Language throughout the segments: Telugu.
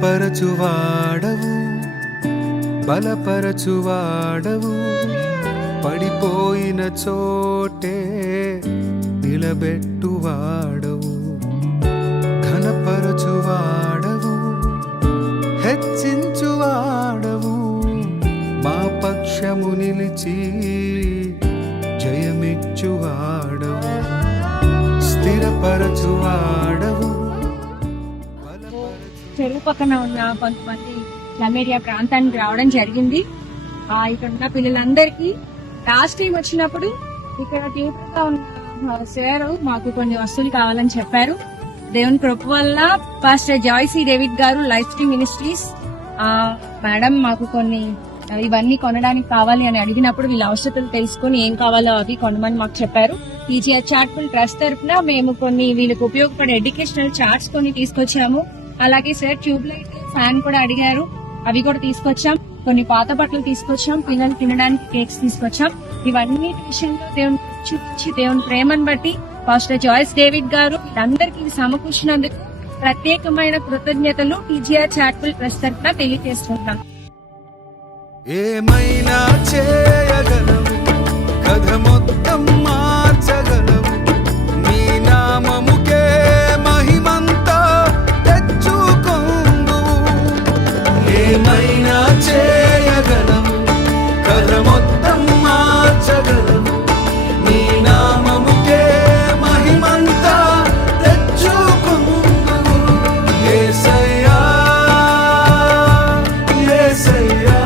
స్థిరపరచువాడవు, బలపరచువాడవు, పడిపోయిన చోటే నిలబెట్టువాడవు, ఘనపరచువాడవు, హెచ్చించువాడవు, మా పక్షము నిలిచి జయమిచ్చువాడవు, స్థిరపరచువాడవు. చెరువు పక్కన ఉన్న కొంతమంది స్లమ్ ఏరియా ప్రాంతానికి రావడం జరిగింది. ఇక్కడ ఉన్న పిల్లలందరికీ లాస్ట్ టైం వచ్చినప్పుడు ఇక్కడ టీచర్గా ఉన్న సార్ మాకు కొన్ని వస్తువులు కావాలని చెప్పారు. దేవుని కృప వల్ల పాస్టర్ జాయ్సీ డేవిడ్ గారు లైఫ్ స్ట్రీమ్ మినిస్ట్రీస్ మేడం మాకు కొన్ని ఇవన్నీ కొనడానికి కావాలి అని అడిగినప్పుడు వీళ్ళ అవసరాలు తెలుసుకుని ఏం కావాలో అవి కొనమని మాకు చెప్పారు. టీజీఆర్ చారిటబుల్ ట్రస్ట్ తరఫున మేము కొన్ని వీళ్ళకి ఉపయోగపడే ఎడ్యుకేషనల్ చార్ట్స్ కొన్ని తీసుకొచ్చాము. అలాగే సార్ ట్యూబ్ లైట్ ఫ్యాన్ కూడా అడిగారు, అవి కూడా తీసుకొచ్చాం. కొన్ని పాత బట్టలు తీసుకొచ్చాం, పిల్లలు తినడానికి కేక్స్ తీసుకొచ్చాం. ఇవన్నీ విషయంలో దేవుని చూపించి దేవుని ప్రేమను బట్టి పాస్టర్ జాయ్స్ డేవిడ్ గారు వీళ్ళందరికీ సమకూర్చినందుకు ప్రత్యేకమైన కృతజ్ఞతలు టీజీఆర్ చారిటబుల్ ట్రస్ట్ తరఫున తెలియజేస్తున్నాం. ఏమైనా చేయగలవు, కథ మొత్తం మార్చగలవు, నీ నామముకే మహిమంతా తెచ్చుకొందు. ఏమైనా చేయగలవు, కథ మొత్తం మార్చగలవు, నీ నామముకే మహిమంతా తెచ్చుకొందు. యేసయ్యా యేసయ్యా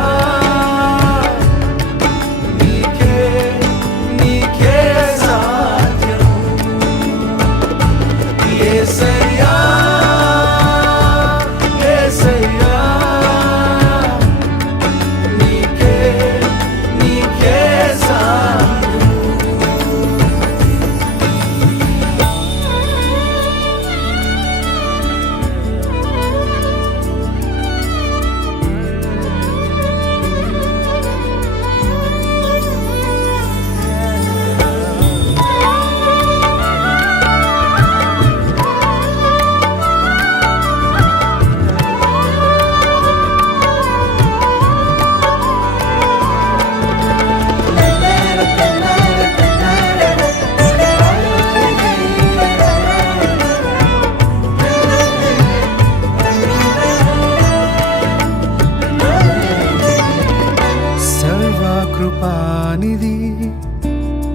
కృపానిధి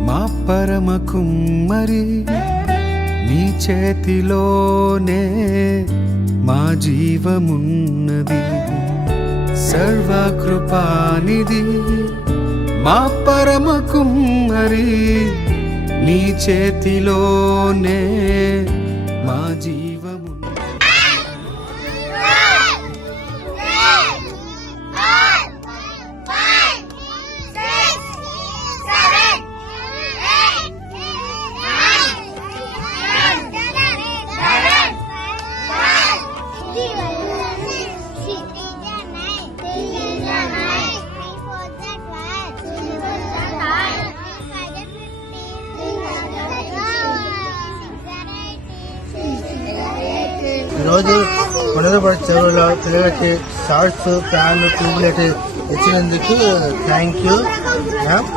మా పరమ కుమ్మరి, నీ చేతిలోనే మా జీవమున్నది. సర్వకృపానిధి మా పరమ కుమ్మరి, నీ చేతిలోనే మా జీవమున్నది. ఈరోజు కొండలపడి చెరువులో పిల్లలకి షార్ట్స్, ఫ్యాన్లు, ట్యూబ్లైట్ ఇచ్చినందుకు థ్యాంక్ యూ మ్యామ్.